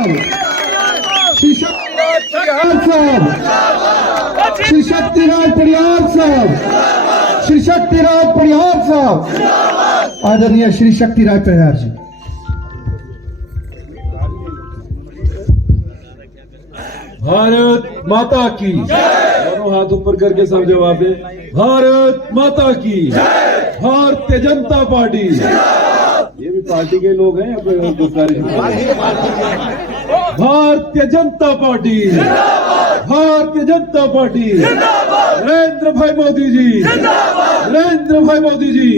श्री शक्तिराज परिहार साहब, श्री शक्तिराज परिहार साहब, श्री शक्तिराज परिहार साहब, आदरणीय श्री शक्तिराज परिहार जी। भारत माता की, दोनों हाथ ऊपर करके सब जवाब दे। भारत माता की, भारतीय जनता पार्टी, ये भी पार्टी के लोग हैं भारतीय जनता पार्टी, भारतीय जनता पार्टी, नरेंद्र भाई मोदी जी, नरेंद्र भाई मोदी जी,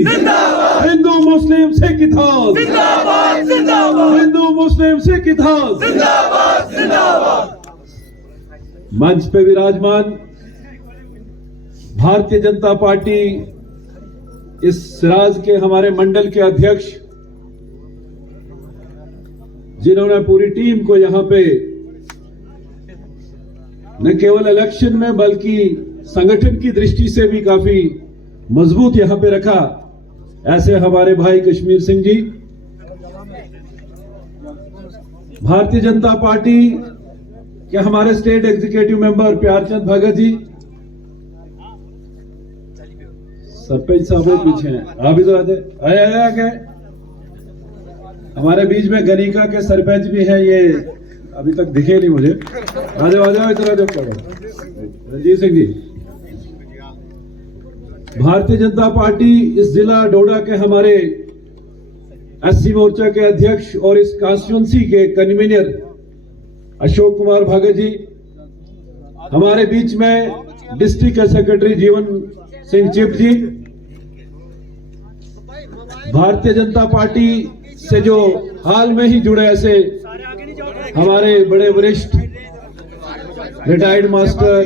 हिंदू मुस्लिम सिख इतिहास, हिंदू मुस्लिम सिख इतिहास। मंच पे विराजमान भारतीय जनता पार्टी इस राज्य के हमारे मंडल के अध्यक्ष, जिन्होंने पूरी टीम को यहां पे न केवल इलेक्शन में बल्कि संगठन की दृष्टि से भी काफी मजबूत यहां पे रखा, ऐसे हमारे भाई कश्मीर सिंह जी, भारतीय जनता पार्टी के हमारे state executive member Pyarchand Bhagat ji, sarpanch साहब वो पीछे हैं, आप इधर आए आगे। हमारे बीच में गनीका के सरपंच भी हैं, ये अभी तक दिखे नहीं मुझे, आ जाओ इधर आ जाओ। रंजीत सिंह जी, भारतीय जनता पार्टी इस जिला डोडा के हमारे एससी मोर्चा के अध्यक्ष और इस कॉन्स्टिट्यूंसी के कन्वीनर अशोक कुमार भगत जी, हमारे बीच में district secretary Jeevan Singh chip जी, भारतीय जनता पार्टी से जो हाल में ही जुड़े ऐसे हमारे बड़े वरिष्ठ रिटायर्ड मास्टर,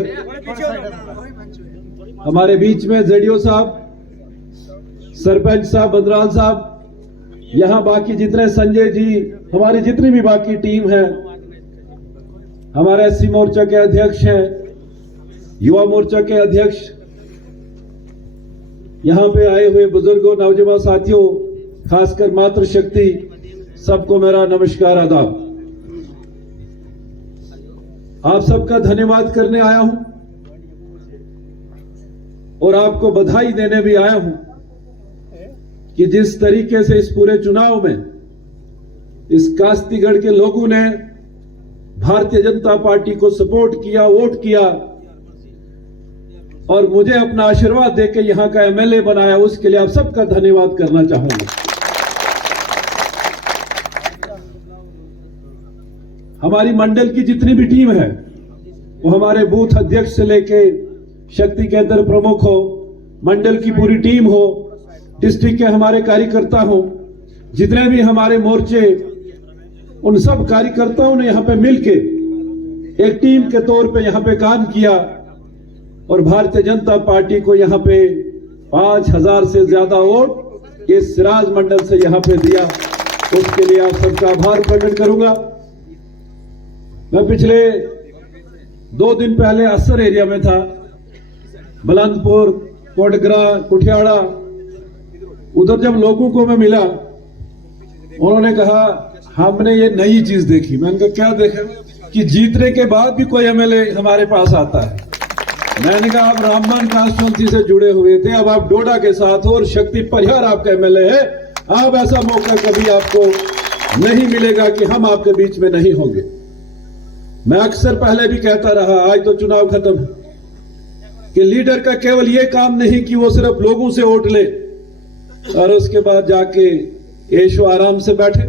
हमारे बीच में जेडीओ साहब, सरपंच साहब, बंदराल साहब, यहां बाकी जितने संजय जी, हमारी जितनी भी बाकी टीम है, हमारे एससी मोर्चा के अध्यक्ष हैं, युवा मोर्चा के अध्यक्ष, यहां पे आए हुए बुजुर्गों, नौजवान साथियों, खासकर मातृशक्ति, सबको मेरा नमस्कार आदाब। आप सबका धन्यवाद करने आया हूं और आपको बधाई देने भी आया हूं कि जिस तरीके से इस पूरे चुनाव में इस कास्तीगढ़ के लोगों ने भारतीय जनता पार्टी को सपोर्ट किया, वोट किया और मुझे अपना आशीर्वाद देकर यहां का एमएलए बनाया, उसके लिए आप सबका धन्यवाद करना चाहूंगा। हमारी मंडल की जितनी भी टीम है, वो हमारे बूथ अध्यक्ष से लेके शक्ति केंद्र प्रमुख हो, मंडल की पूरी टीम हो, डिस्ट्रिक्ट के हमारे कार्यकर्ता हो, जितने भी हमारे मोर्चे, उन सब कार्यकर्ताओं ने यहां पे मिलके एक टीम के तौर पे यहां पे काम किया और भारतीय जनता पार्टी को यहां पे 5000 से ज्यादा वोट इस सिराज मंडल से यहां पे दिया। उसके लिए आप सबका आभार प्रकट करूंगा। मैं पिछले 2 दिन पहले असर एरिया में था, बुलंदपुर, कोटग्रा, कुठियाड़ा, उधर जब लोगों को मैं मिला, उन्होंने कहा हमने ये नई चीज देखी। मैंने कहा क्या देखा? कि जीतने के बाद भी कोई एमएलए हमारे पास आता है। मैंने कहा आप रामबन कॉन्स्टिट्यूंसी से जुड़े हुए थे, अब आप डोडा के साथ और शक्ति परिहार आपका एमएलए है, अब ऐसा मौका कभी आपको नहीं मिलेगा कि हम आपके बीच में नहीं होंगे। मैं अक्सर पहले भी कहता रहा, आज तो चुनाव खत्म है, कि लीडर का केवल ये काम नहीं कि वो सिर्फ लोगों से वोट ले और उसके बाद जाके ऐशो आराम से बैठे।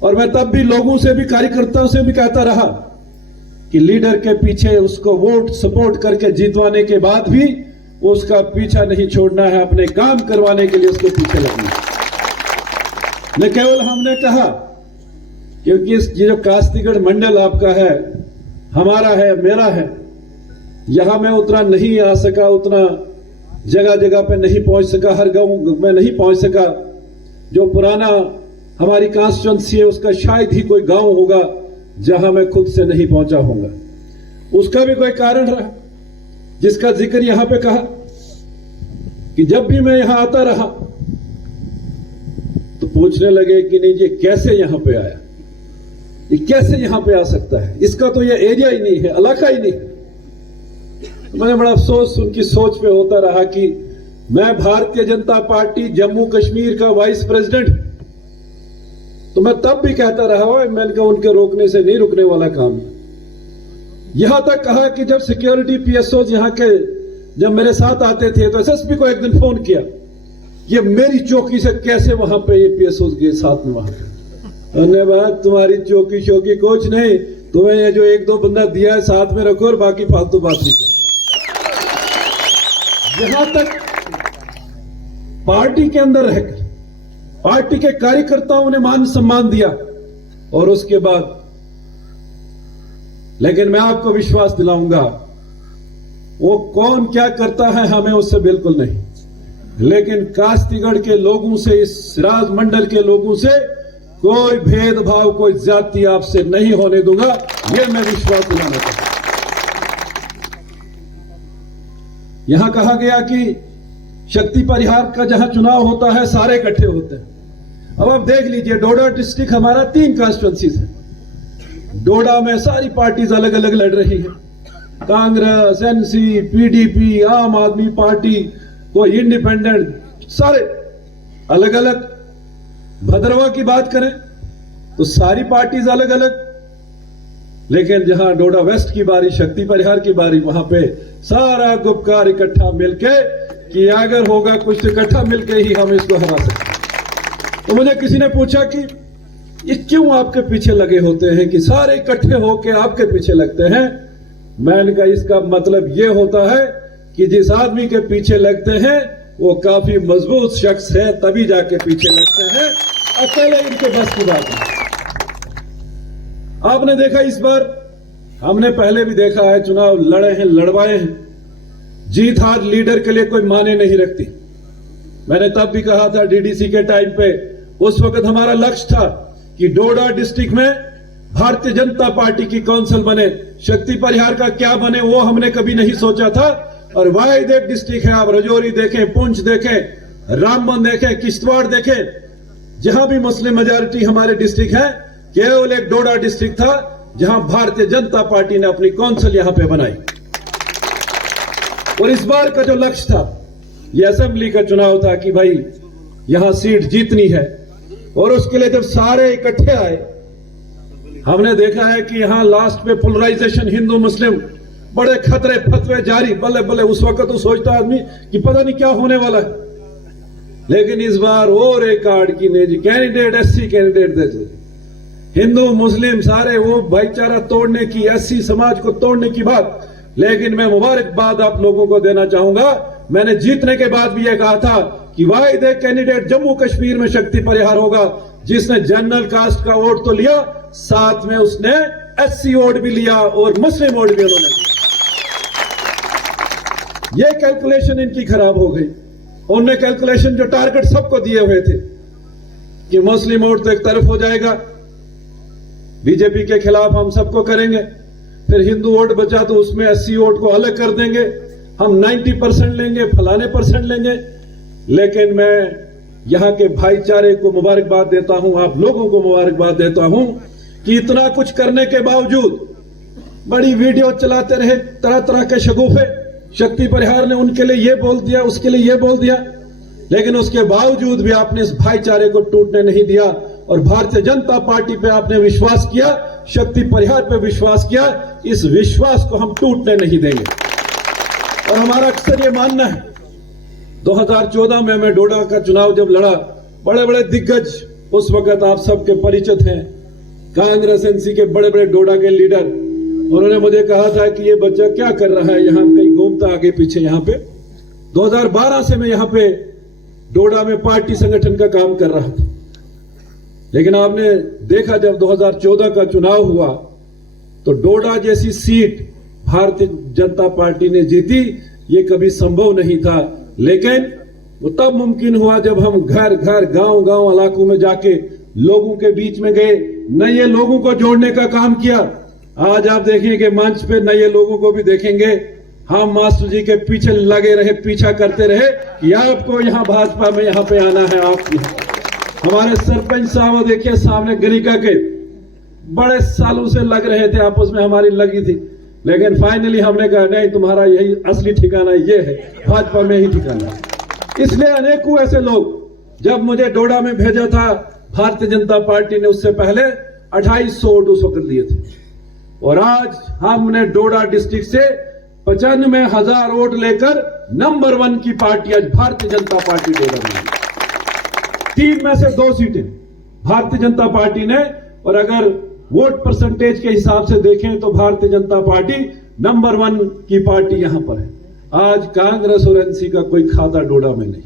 और मैं तब भी लोगों से भी, कार्यकर्ताओं से भी कहता रहा कि लीडर के पीछे उसको वोट सपोर्ट करके जीतवाने के बाद भी उसका पीछा नहीं छोड़ना है, अपने काम करवाने के लिए उसके पीछे लगना है। न केवल हमने कहा, क्योंकि इस जो कास्तीगढ़ मंडल आपका है, हमारा है, मेरा है, यहां मैं उतना नहीं आ सका, उतना जगह जगह पे नहीं पहुंच सका, हर गांव में नहीं पहुंच सका। जो पुराना हमारी कॉन्स्टिट्यूंसी है, उसका शायद ही कोई गांव होगा जहां मैं खुद से नहीं पहुंचा होऊंगा। उसका भी कोई कारण रहा, जिसका जिक्र यहां पे कहा कि जब भी मैं यहां आता रहा तो पूछने लगे कि नहीं ये कैसे यहां पे आया। ये कैसे यहां पे आ सकता है, इसका तो ये एरिया ही नहीं है, इलाका ही नहीं। तो मैंने बड़ा अफसोस उनकी सोच पे होता रहा कि मैं भारतीय जनता पार्टी जम्मू कश्मीर का वाइस प्रेसिडेंट, तो मैं तब भी कहता रहा, मैंने कहा उनके रोकने से नहीं रुकने वाला काम। यहां तक कहा कि जब सिक्योरिटी पीएसओ यहां के जब मेरे साथ आते थे तो एसएसपी को एक दिन फोन किया, ये मेरी चौकी से कैसे वहां पे ये पीएसओ के साथ में वहां पे। धन्यवाद, तुम्हारी चौकी शौकी कुछ नहीं, तुम्हें ये जो एक दो बंदा दिया है साथ में रखो और बाकी फालतू बात नहीं करो। यहां तक पार्टी के अंदर रहकर पार्टी के कार्यकर्ताओं ने मान सम्मान दिया और उसके बाद, लेकिन मैं आपको विश्वास दिलाऊंगा वो कौन क्या करता है हमें उससे बिल्कुल नहीं, लेकिन कास्तीगढ़ के लोगों से, इस राज मंडल के लोगों से कोई भेदभाव, कोई जाति आपसे नहीं होने दूंगा, यह मैं विश्वास दिलाना चाहता हूं। यहां कहा गया कि शक्ति परिहार का जहां चुनाव होता है सारे इकट्ठे होते हैं। अब आप देख लीजिए, डोडा डिस्ट्रिक्ट हमारा 3 कॉन्स्टिट्यूंसीज है। डोडा में सारी पार्टीज अलग अलग लड़ रही है, कांग्रेस, एनसी, पीडीपी, आम आदमी पार्टी, कोई इंडिपेंडेंट, सारे अलग अलग। भद्रवा की बात करें तो सारी पार्टीज अलग अलग, लेकिन जहां डोडा वेस्ट की बारी, शक्ति परिहार की बारी, वहां पे सारा गुपकार इकट्ठा मिलके कि अगर होगा कुछ इकट्ठा मिलके ही हम इसको हरा सकते हैं। तो मुझे किसी ने पूछा कि ये क्यों आपके पीछे लगे होते हैं, कि सारे इकट्ठे होके आपके पीछे लगते हैं। मैंने कहा इसका मतलब ये होता है कि जिस आदमी के पीछे लगते हैं वो काफी मजबूत शख्स है, तभी जाके पीछे लगते हैं, अकेले इनके बस की बात है। आपने देखा इस बार, हमने पहले भी देखा है, चुनाव लड़े हैं, लड़वाए हैं, जीत हार लीडर के लिए कोई माने नहीं रखती। मैंने तब भी कहा था डीडीसी के टाइम पे, उस वक्त हमारा लक्ष्य था कि डोडा डिस्ट्रिक्ट में भारतीय जनता पार्टी की काउंसिल बने, शक्ति परिहार का क्या बने वो हमने कभी नहीं सोचा था। और वाहिद एक डिस्ट्रिक्ट है, आप रजौरी देखें, पुंछ देखें, रामबन देखें, किश्तवाड़ देखें, जहां भी मुस्लिम मेजॉरिटी हमारे डिस्ट्रिक्ट है, केवल एक डोडा डिस्ट्रिक्ट था जहां भारतीय जनता पार्टी ने अपनी काउंसिल यहां पे बनाई। और इस बार का जो लक्ष्य था, यह असेंबली का चुनाव था कि भाई यहां सीट जीतनी है, और उसके लिए जब सारे इकट्ठे आए, हमने देखा है कि यहां लास्ट में पोलराइजेशन, हिंदू मुस्लिम, बड़े खतरे फतवे जारी, बल्ले बल्ले। उस वक्त तो सोचता आदमी कि पता नहीं क्या होने वाला है, लेकिन इस बार और एक कार्ड की ने कैंडिडेट, एससी कैंडिडेट दे, हिंदू मुस्लिम सारे वो भाईचारा तोड़ने की, एससी समाज को तोड़ने की बात। लेकिन मैं मुबारकबाद आप लोगों को देना चाहूंगा, मैंने जीतने के बाद भी यह कहा था कि वाहिद एक कैंडिडेट जम्मू कश्मीर में शक्ति परिहार होगा जिसने जनरल कास्ट का वोट तो लिया, साथ में उसने एससी वोट भी लिया और मुस्लिम वोट भी उन्होंने लिया। यह कैलकुलेशन इनकी खराब हो गई। उन्होंने कैलकुलेशन जो टारगेट सबको दिए हुए थे कि मुस्लिम वोट तो एक तरफ हो जाएगा, बीजेपी के खिलाफ हम सबको करेंगे, फिर हिंदू वोट बचा तो उसमें एससी वोट को अलग कर देंगे, हम 90% लेंगे, फलाने % लेंगे। लेकिन मैं यहां के भाईचारे को मुबारकबाद देता हूं, आप लोगों को मुबारकबाद देता हूं कि इतना कुछ करने के बावजूद बड़ी वीडियो चलाते रहे, तरह तरह के शगुफे, शक्ति परिहार ने उनके लिए ये बोल दिया, उसके लिए ये बोल दिया, लेकिन उसके बावजूद भी आपने इस भाईचारे को टूटने नहीं दिया और भारतीय जनता पार्टी पे आपने विश्वास किया, शक्ति परिहार पे विश्वास किया। इस विश्वास को हम टूटने नहीं देंगे। और हमारा अक्सर ये मानना है, 2014 में मैं डोडा का चुनाव जब लड़ा, बड़े बड़े दिग्गज उस वक्त आप सबके परिचित हैं, कांग्रेस एनसी के बड़े बड़े डोडा के लीडर, उन्होंने मुझे कहा था कि ये बच्चा क्या कर रहा है यहां, कहीं घूमता आगे पीछे। यहां पे 2012 से मैं यहां पे डोडा में पार्टी संगठन का काम कर रहा था, लेकिन आपने देखा जब 2014 का चुनाव हुआ तो डोडा जैसी सीट भारतीय जनता पार्टी ने जीती, ये कभी संभव नहीं था। लेकिन वो तब मुमकिन हुआ जब हम घर घर, गांव गांव, इलाकों में जाके लोगों के बीच में गए, नए लोगों को जोड़ने का काम किया। आज आप देखेंगे मंच पे नए लोगों को भी देखेंगे। हम मास्टर जी के पीछे लगे रहे, पीछा करते रहे कि आपको यहां भाजपा में यहां पे आना है। आप हमारे सरपंच साहब देखिए सामने गनिका के बड़े सालों से लग रहे थे, आपस में हमारी लगी थी, लेकिन फाइनली हमने कहा नहीं, तुम्हारा यही असली ठिकाना ये है, भाजपा में ही ठिकाना। इसलिए अनेकों ऐसे लोग, जब मुझे डोडा में भेजा था भारतीय जनता पार्टी ने, उससे पहले 2800 वोट उस वक्त लिए थे, और आज हमने डोडा डिस्ट्रिक्ट से 95,000 वोट लेकर नंबर 1 की पार्टी आज भारतीय जनता पार्टी डोडा में। 3 में से 2 सीटें भारतीय जनता पार्टी ने, और अगर वोट परसेंटेज के हिसाब से देखें तो भारतीय जनता पार्टी नंबर 1 की पार्टी यहां पर है। आज कांग्रेस और एनसी का कोई खाता डोडा में नहीं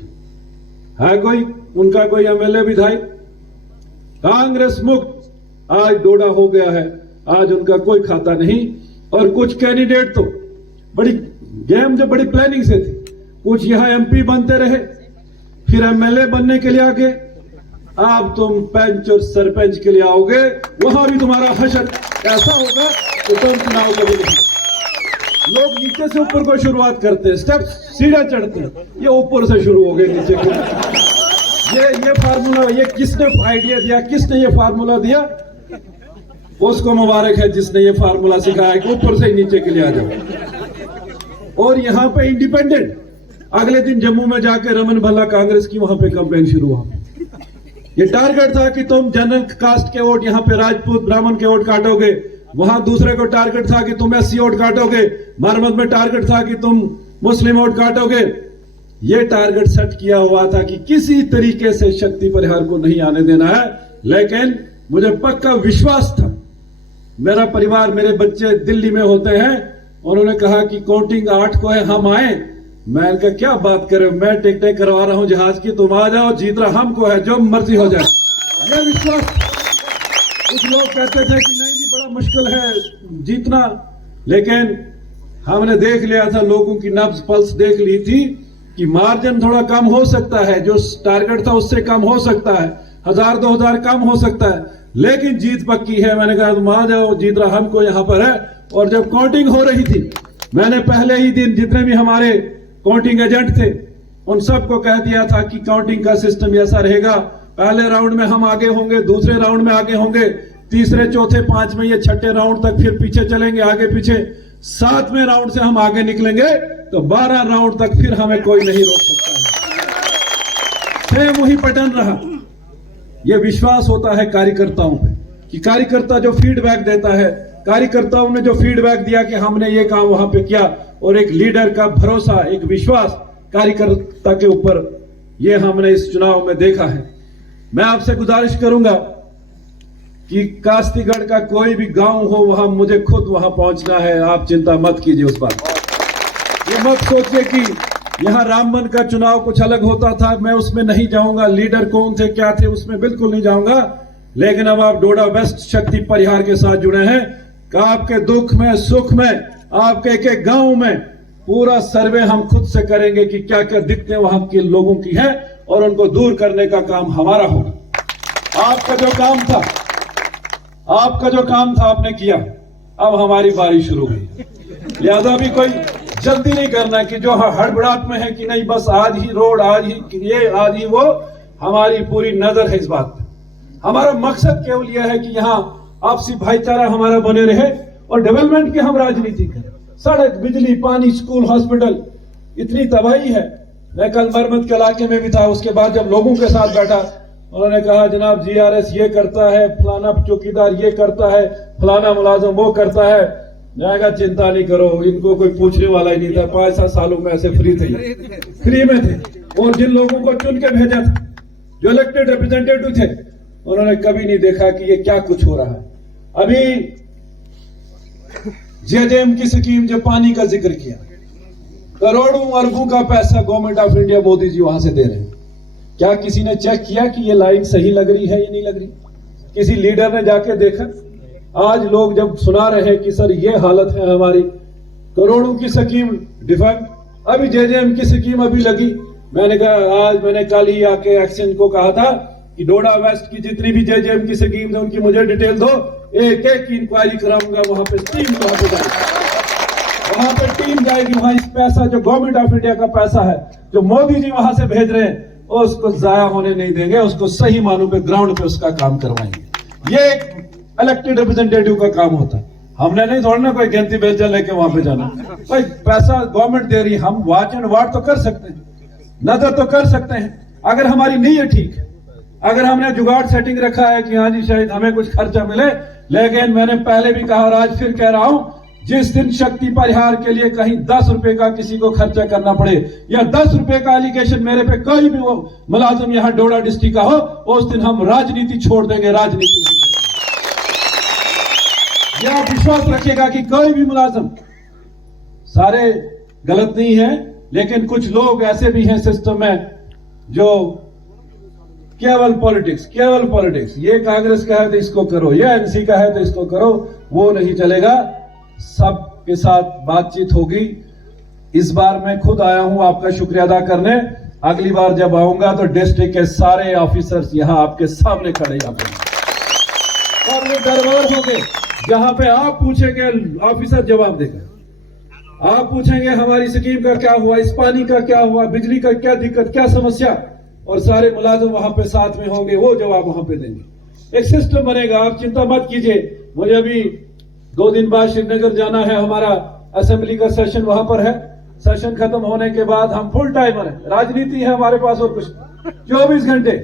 है, कोई उनका कोई एमएलए विधायक कांग्रेस मुक्त आज डोडा हो गया है, आज उनका कोई खाता नहीं। और कुछ कैंडिडेट तो बड़ी गेम जो बड़ी प्लानिंग से थी, कुछ यहां एमपी बनते रहे, फिर एमएलए बनने के लिए आगे, अब तुम पंच और सरपंच के लिए आओगे, वहां भी तुम्हारा हशर ऐसा होगा कि तुम चुनाव कभी नहीं। लोग नीचे से ऊपर को शुरुआत करते हैं, स्टेप सीधा चढ़ते हैं, ये ऊपर से शुरू हो गए नीचे को। ये फार्मूला, ये किसने आइडिया दिया, किसने ये फार्मूला दिया, उसको मुबारक है जिसने ये फार्मूला सिखाया कि ऊपर से नीचे के लिए आ जाओ। और यहां पे इंडिपेंडेंट, अगले दिन जम्मू में जाके रमन भल्ला कांग्रेस की वहां पे कैंपेन शुरू हुआ। ये टारगेट था कि तुम जनरल कास्ट के वोट, यहां पे राजपूत ब्राह्मण के वोट काटोगे, वहां दूसरे को टारगेट था कि तुम एससी वोट काटोगे, मरमत में टारगेट था कि तुम मुस्लिम वोट काटोगे। ये टारगेट सेट किया हुआ था कि किसी तरीके से शक्ति परिहार को नहीं आने देना है। लेकिन मुझे पक्का विश्वास था, मेरा परिवार, मेरे बच्चे दिल्ली में होते हैं, उन्होंने कहा कि काउंटिंग 8 को है, हम आए। मैं कहा क्या बात करे, मैं टिकटें करवा रहा हूं जहाज की, तुम आ जाओ, जीतना हमको है, जो मर्जी हो जाए। ये विश्वास। कुछ लोग कहते थे कि नहीं जी बड़ा मुश्किल है जीतना, लेकिन हमने देख लिया था, लोगों की नब्ज पल्स देख ली थी कि मार्जिन थोड़ा कम हो सकता है, जो टारगेट था उससे कम हो सकता है, 1000-2000 कम हो सकता है, लेकिन जीत पक्की है। मैंने कहा तुम आ जाओ, जीतना हमको यहां पर है। और जब काउंटिंग हो रही थी, मैंने पहले ही दिन जितने भी हमारे काउंटिंग एजेंट थे उन सबको कह दिया था कि काउंटिंग का सिस्टम ऐसा रहेगा, पहले राउंड में हम आगे होंगे, दूसरे राउंड में आगे होंगे, तीसरे चौथे पांचवें ये छठे राउंड तक फिर पीछे चलेंगे, आगे पीछे, 7वें राउंड से हम आगे निकलेंगे तो 12 राउंड तक फिर हमें कोई नहीं रोक सकता है। सेम वही पैटर्न रहा। यह विश्वास होता है कार्यकर्ताओं पे कि कार्यकर्ता जो फीडबैक देता है, कार्यकर्ताओं ने जो फीडबैक दिया कि हमने ये काम वहां पे किया, और एक लीडर का भरोसा, एक विश्वास कार्यकर्ता के ऊपर, ये हमने इस चुनाव में देखा है। मैं आपसे गुजारिश करूंगा कि कास्तीगढ़ का कोई भी गांव हो, वहां मुझे खुद वहां पहुंचना है, आप चिंता मत कीजिए उस बात। ये मत सोचिए कि यहां रामबन का चुनाव कुछ अलग होता था, मैं उसमें नहीं जाऊंगा, लीडर कौन थे क्या थे उसमें बिल्कुल नहीं जाऊंगा। लेकिन अब आप डोडा वेस्ट शक्ति परिहार के साथ जुड़े हैं, आपके दुख में सुख में, आपके एक एक गांव में पूरा सर्वे हम खुद से करेंगे कि क्या क्या दिक्कतें वहां के लोगों की है, और उनको दूर करने का काम हमारा होगा। आपका जो काम था आपने किया, अब हमारी बारी शुरू हुई। लिहाजा भी कोई जल्दी नहीं करना कि जो हड़बड़ाहट में है कि नहीं बस आज ही रोड, आज ही ये, आज ही वो। हमारी पूरी नजर है इस बात पे। हमारा मकसद केवल यह है कि यहाँ आपसी भाईचारा हमारा बने रहे और डेवलपमेंट की हम राजनीति करें। सड़क, बिजली, पानी, स्कूल, हॉस्पिटल, इतनी तबाही है। मैं कल मरमत के इलाके में भी था, उसके बाद जब लोगों के साथ बैठा, उन्होंने कहा जनाब जीआरएस ये करता है, फलाना चौकीदार ये करता है, फलाना मुलाजिम वो करता है। मैं कहा चिंता नहीं करो, इनको कोई पूछने वाला ही नहीं था। 5-7 सालों में ऐसे फ्री में थे। और जिन लोगों को चुन के भेजा था, जो इलेक्टेड रिप्रेजेंटेटिव थे, उन्होंने कभी नहीं देखा कि ये क्या कुछ हो रहा है। अभी जेजेएम की स्कीम, जो पानी का जिक्र किया, करोड़ों अरबों का पैसा government of India Modi ji वहां से दे रहे हैं। क्या किसी ने चेक किया कि ये लाइन सही लग रही है या नहीं लग रही? किसी लीडर ने जाके देखा? आज लोग जब सुना रहे हैं कि सर ये हालत है हमारी, करोड़ों की स्कीम डिफेक्ट, अभी जेजेएम की स्कीम अभी लगी। मैंने कहा, आज मैंने कल ही आके एक्शन को कहा था कि डोडा वेस्ट की जितनी भी जेजेएम की स्कीम है उनकी मुझे डिटेल दो, एक एक की इंक्वायरी कराऊंगा। वहां पे टीम जाएगी, वहां इस पैसा जो गवर्नमेंट ऑफ इंडिया का पैसा है, जो मोदी जी वहां से भेज रहे हैं, उसको जाया होने नहीं देंगे, उसको सही मानों पे ग्राउंड पे उसका काम करवाएंगे। ये इलेक्टेड रिप्रेजेंटेटिव का काम होता है। हमने नहीं छोड़ना कोई गिनती बेचा लेके वहां पे जाना। भाई पैसा गवर्नमेंट दे रही, हम वॉच एंड वार्ड तो कर सकते हैं, नजर तो कर सकते हैं। अगर हमारी नीयत ठीक है, अगर हमने जुगाड़ सेटिंग रखा है कि हाँ जी शायद हमें कुछ खर्चा मिले, लेकिन मैंने पहले भी कहा और आज फिर कह रहा हूं, जिस दिन शक्ति परिहार के लिए कहीं 10 रुपए का किसी को खर्चा करना पड़े या 10 रुपए का एलिगेशन मेरे पे कोई भी वो मुलाजिम यहां डोडा डिस्ट्रिक्ट का हो, उस दिन हम राजनीति छोड़ देंगे, राजनीति नहीं करेंगे। यह आप विश्वास रखिएगा कि कोई भी मुलाजिम, सारे गलत नहीं है, लेकिन कुछ लोग ऐसे भी हैं सिस्टम में जो केवल पॉलिटिक्स, ये कांग्रेस का है तो इसको करो, ये एनसी का है तो इसको करो, वो नहीं चलेगा। सबके साथ बातचीत होगी। इस बार मैं खुद आया हूं आपका शुक्रिया अदा करने। अगली बार जब आऊंगा तो डिस्ट्रिक्ट के सारे ऑफिसर्स यहां आपके सामने खड़े और वो दरबार होंगे जहां पे आप पूछेंगे, ऑफिसर जवाब देगा। आप पूछेंगे हमारी स्कीम का क्या हुआ, इस पानी का क्या हुआ, बिजली का क्या दिक्कत, क्या समस्या, और सारे मुलाजिम वहां पे साथ में होंगे, वो जवाब वहां पे देंगे। एक सिस्टम बनेगा, आप चिंता मत कीजिए। मुझे अभी 2 दिन बाद श्रीनगर जाना है, हमारा असेंबली का सेशन वहां पर है। सेशन खत्म होने के बाद हम फुल टाइमर है, राजनीति है हमारे पास और कुछ 24 घंटे।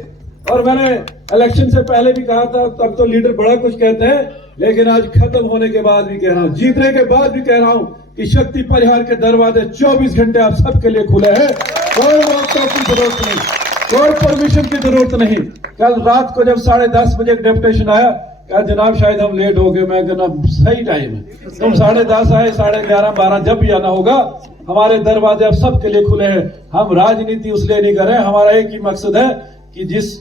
और मैंने इलेक्शन से पहले भी कहा था, तब तो लीडर बड़ा कुछ कहते हैं, लेकिन आज खत्म होने के बाद भी कह रहा हूं, जीतने के बाद भी कह रहा हूं कि शक्ति परिहार के दरवाजे 24 घंटे आप सबके लिए खुले हैं। कोई वक्तों की जरूरत नहीं, कोई परमिशन की जरूरत नहीं। कल रात को जब 10:30 बजे एक डेपुटेशन आया, क्या जनाब शायद हम लेट हो गए, मैं कहना सही टाइम है, तुम 10:30 आए, 11:30 12 जब भी आना होगा, हमारे दरवाजे अब सबके लिए खुले हैं। हम राजनीति उसलिए नहीं कर रहे, हमारा एक ही मकसद है कि जिस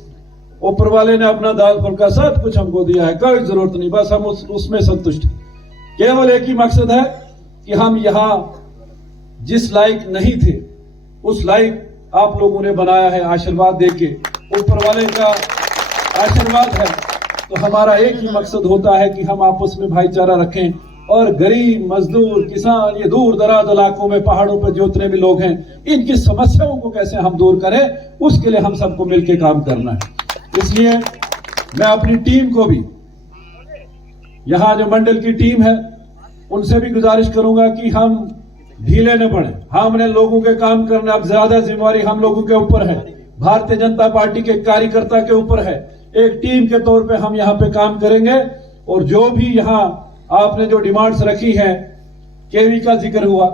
ऊपर वाले ने अपना दाल फुल्का सब कुछ हमको दिया है, कोई जरूरत नहीं, बस हम उसमें संतुष्ट हैं। केवल एक ही मकसद है कि हम यहां जिस लायक नहीं थे उस लायक आप लोगों ने बनाया है, आशीर्वाद देके, ऊपर वाले का आशीर्वाद है। तो हमारा एक ही मकसद होता है कि हम आपस में भाईचारा रखें और गरीब, मजदूर, किसान, ये दूर दराज इलाकों में, पहाड़ों पर जितने भी लोग हैं, इनकी समस्याओं को कैसे हम दूर करें, उसके लिए हम सबको मिलकर काम करना है। इसलिए मैं अपनी टीम को भी, यहां जो मंडल की टीम है, उनसे भी गुजारिश करूंगा कि हम ढीले न पड़े। हमने लोगों के काम करना, अब ज्यादा जिम्मेवारी हम लोगों के ऊपर है, भारतीय जनता पार्टी के कार्यकर्ता के ऊपर है। एक टीम के तौर पे हम यहां पे काम करेंगे और जो भी यहां आपने जो डिमांड्स रखी हैं, केवी का जिक्र हुआ,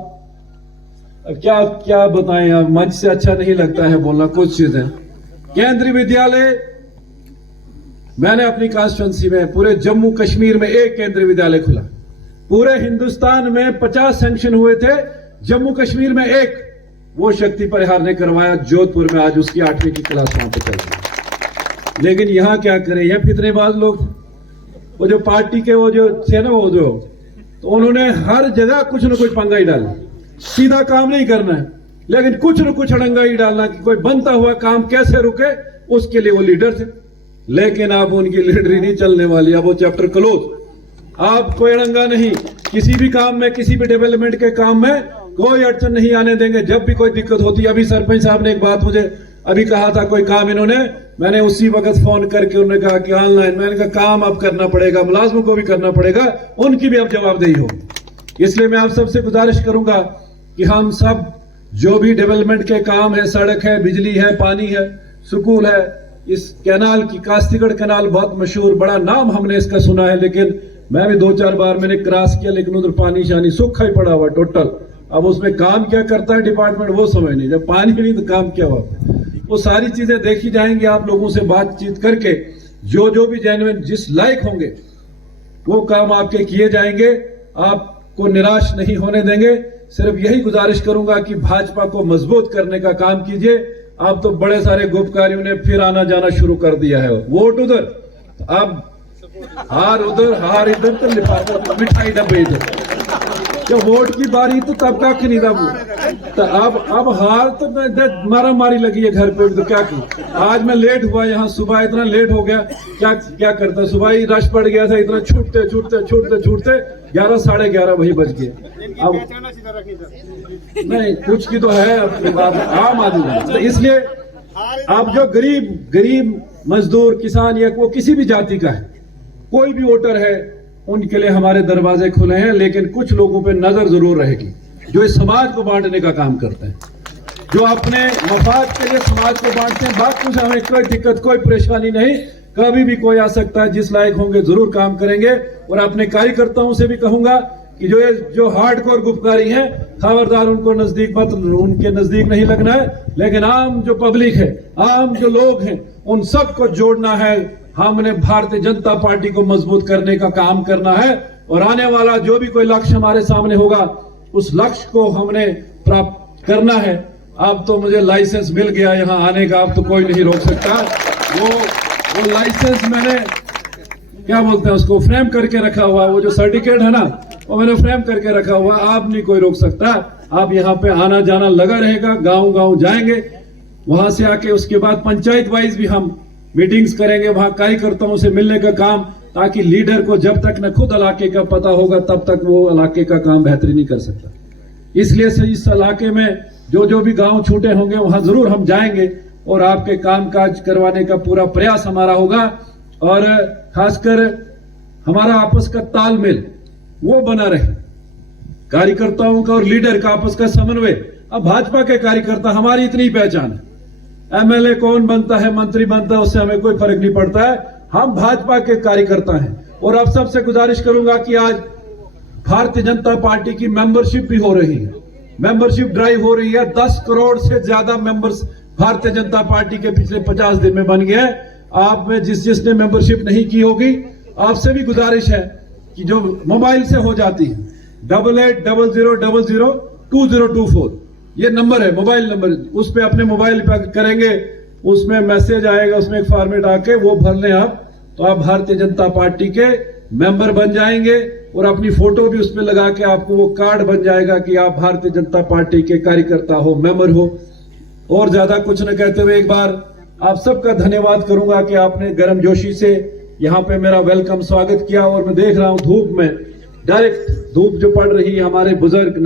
क्या क्या बताएं, आप मंच से अच्छा नहीं लगता है बोलना कुछ चीजें। केंद्रीय विद्यालय, मैंने अपनी कॉन्स्टिट्यूंसी में पूरे जम्मू कश्मीर में एक केंद्रीय विद्यालय खुला, पूरे हिंदुस्तान में 50 सैंक्शन हुए थे, जम्मू कश्मीर में एक, वो शक्ति परिहार ने करवाया जोधपुर में, आज उसकी 8वीं की क्लास वहां पर चल रही है। लेकिन यहां क्या करें, यह फितनेबाज लोग, वो जो पार्टी के वो जो थे ना, वो जो, तो उन्होंने हर जगह कुछ न कुछ पंगा ही डाला। सीधा काम नहीं करना है, लेकिन कुछ न कुछ अड़ंगा ही डालना कि कोई बनता हुआ काम कैसे रुके, उसके लिए वो लीडर थे। लेकिन अब उनकी लीडरी नहीं चलने वाली, अब वो चैप्टर क्लोज। आप कोई अड़ंगा नहीं, किसी भी काम में, किसी भी डेवलपमेंट के काम में कोई अड़चन नहीं आने देंगे। जब भी कोई दिक्कत होती है, अभी सरपंच साहब ने एक बात मुझे अभी कहा था, कोई काम इन्होंने, मैंने उसी वक्त फोन करके उन्होंने कहा कि ऑनलाइन, मैंने कहा काम अब करना पड़ेगा, मुलाजमों को भी करना पड़ेगा, उनकी भी अब जवाबदेही होगी। इसलिए मैं आप सबसे गुजारिश करूंगा कि हम सब जो भी डेवलपमेंट के काम है, सड़क है, बिजली है, पानी है, स्कूल है, इस कैनाल की, कास्तीगढ़ कैनाल बहुत मशहूर, बड़ा नाम हमने इसका सुना है, लेकिन मैं भी 2-4 बार मैंने क्रॉस किया, लेकिन उधर पानी शानी सूखा ही पड़ा हुआ टोटल। अब उसमें काम क्या करता है डिपार्टमेंट, वो समझ नहीं, जब पानी नहीं तो काम क्या हुआ। वो सारी चीजें देखी जाएंगी, आप लोगों से बातचीत करके जो जो भी जेन्युइन जिस लायक होंगे वो काम आपके किए जाएंगे, आपको निराश नहीं होने देंगे। सिर्फ यही गुजारिश करूंगा कि भाजपा को मजबूत करने का काम कीजिए। अब तो बड़े सारे गुपकारियों ने फिर आना जाना शुरू कर दिया है, वोट उधर, अब हार उधर, हार इधर, तो लिफाफा मिठाई डब्बे इधर। जब वोट की बारी तो तब का नहीं था वो, तो अब हार तो मारा मारी लगी है घर पे, तो क्या करूं। आज मैं लेट हुआ यहाँ, सुबह इतना लेट हो गया, क्या करता, सुबह ही रश पड़ गया था, इतना छूटते छूटते छूटते छूटते 11 साढ़े 11 वही बज गए। अब नहीं, कुछ की तो है अपनी बात, आम आदमी। तो इसलिए अब जो गरीब मजदूर, किसान, या वो किसी भी जाति का है, कोई भी वोटर है उनके लिए हमारे दरवाजे खुले हैं, लेकिन कुछ लोगों पे नजर जरूर रहेगी जो इस समाज को बांटने का काम करते हैं, जो अपने मफाद के लिए समाज को बांटते हैं। बात कुछ हमें कोई दिक्कत कोई परेशानी नहीं, कभी भी कोई आ सकता है, जिस लायक होंगे जरूर काम करेंगे। और अपने कार्यकर्ताओं से भी कहूंगा कि जो हार्डकोर गुपकारी हैं, खबरदार उनको उनके नजदीक नहीं लगना है, लेकिन आम जो पब्लिक है, आम जो लोग हैं, उन सबको जोड़ना है। हमने भारतीय जनता पार्टी को मजबूत करने का काम करना है और आने वाला जो भी कोई लक्ष्य हमारे सामने होगा उस लक्ष्य को हमने प्राप्त करना है। अब तो मुझे लाइसेंस मिल गया यहां आने का, अब तो कोई नहीं रोक सकता। वो लाइसेंस मैंने क्या बोलते हैं उसको फ्रेम करके रखा हुआ, वो जो सर्टिफिकेट है ना वो मैंने फ्रेम करके रखा हुआ, आप नहीं कोई रोक सकता। आप यहाँ पे आना जाना लगा रहेगा, गांव गांव जाएंगे, वहां से आके उसके बाद पंचायत वाइज भी हम मीटिंग्स करेंगे, वहां कार्यकर्ताओं से मिलने का काम, ताकि लीडर को जब तक न खुद इलाके का पता होगा तब तक वो इलाके का काम बेहतरी नहीं कर सकता। इसलिए से इस इलाके में जो भी गांव छूटे होंगे वहां जरूर हम जाएंगे और आपके कामकाज करवाने का पूरा प्रयास हमारा होगा। और खासकर हमारा आपस का तालमेल वो बना रहे, कार्यकर्ताओं का और लीडर का आपस का समन्वय। अब भाजपा के कार्यकर्ता हमारी इतनी पहचान है, एमएलए कौन बनता है, मंत्री बनता है, उससे हमें कोई फर्क नहीं पड़ता है, हम भाजपा के कार्यकर्ता हैं। और अब सबसे गुजारिश करूंगा कि आज भारतीय जनता पार्टी की मेंबरशिप भी हो रही है, मेंबरशिप ड्राइव हो रही है। 10 करोड़ से ज्यादा मेंबर्स भारतीय जनता पार्टी के पिछले 50 दिन में बन गए हैं। आप में जिसने मेंबरशिप नहीं की होगी, आपसे भी गुजारिश है कि जो मोबाइल से हो जाती है 8800002024 ये नंबर है, मोबाइल नंबर, उस पे अपने मोबाइल पे करेंगे, उसमें मैसेज आएगा, उसमें एक फॉर्मेट आके वो भर लें आप, तो आप भारतीय जनता पार्टी के मेंबर बन जाएंगे और अपनी फोटो भी उसमें लगा के आपको वो कार्ड बन जाएगा कि आप भारतीय जनता पार्टी के कार्यकर्ता हो, मेंबर हो। और ज्यादा कुछ न कहते हुए एक बार आप सबका धन्यवाद करूंगा कि आपने गर्मजोशी से यहाँ पे मेरा वेलकम स्वागत किया। और मैं देख रहा हूं धूप में, डायरेक्ट धूप जो पड़ रही है, हमारे बुजुर्ग